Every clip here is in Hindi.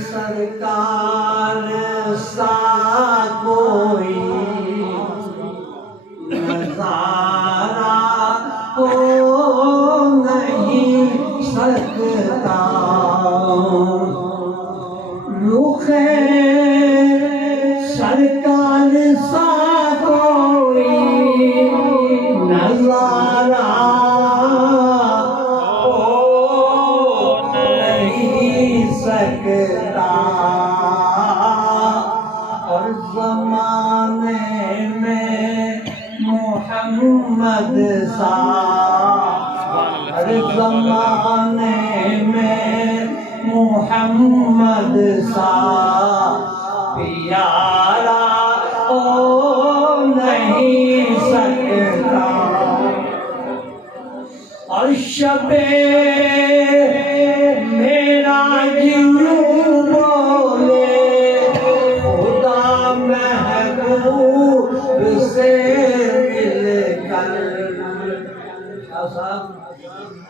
सरकार सा कोई नजारा हो नहीं सकता। रुखे सरकार सा कोई नजारा सकता। और ज़माने में मोहम्मद सा, हर ज़माने में मोहम्मद सा प्यारा हो नहीं सकता। और शबे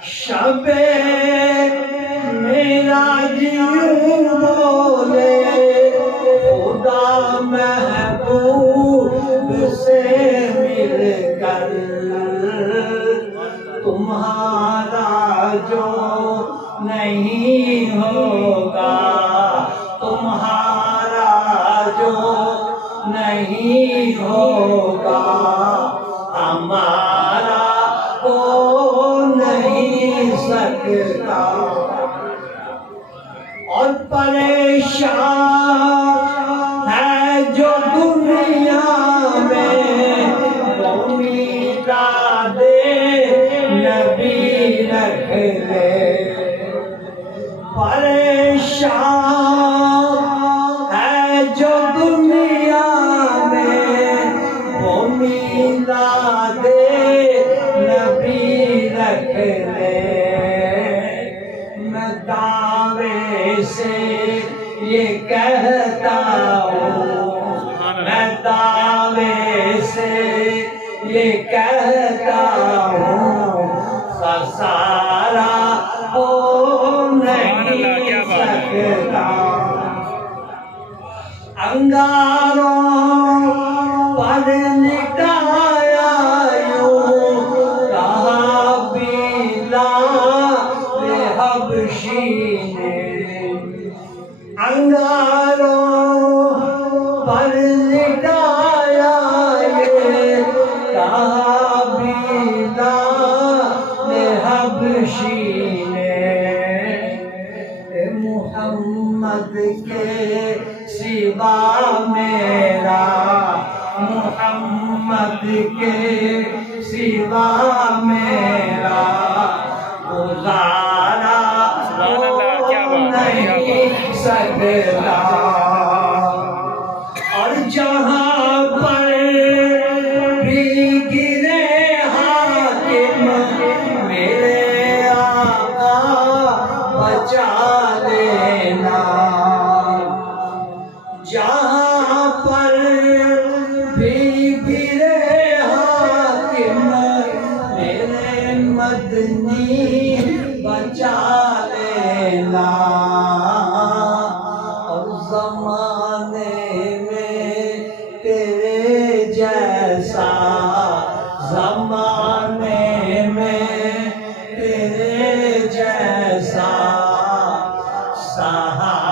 शबे मेराज यूं बोले खुदा महबूब से मिलकर, तुम्हारा जो नहीं होगा, तुम्हारा जो नहीं होगा, हमारा सकता। और परेशान है जो दुनिया में उम्मीदां नबी रख ले। परेशान है जो दुनिया में उम्मीदां नबी रख ले। दावे से ये कहता हूँ, मैं दावे से ये कहता हूँ, खसारा हो नहीं सकता। अंगारों पर निकाया यूं कहा बिला हबशी ने। अंगारों पर लिटाया ये कहा बिला हबशी ने। मुहम्मद के सिवा मेरा, मुहम्मद के सिवा मेरा गुजारा नहीं सकता। और जहाँ पर भी गिरे हाकिम मेरे आका बचा लेना। जहाँ पर भी गिरे हाकिम मेरे मदनी बचा लेना। और ज़माने में तेरे जैसा, ज़माने में तेरे जैसा सहा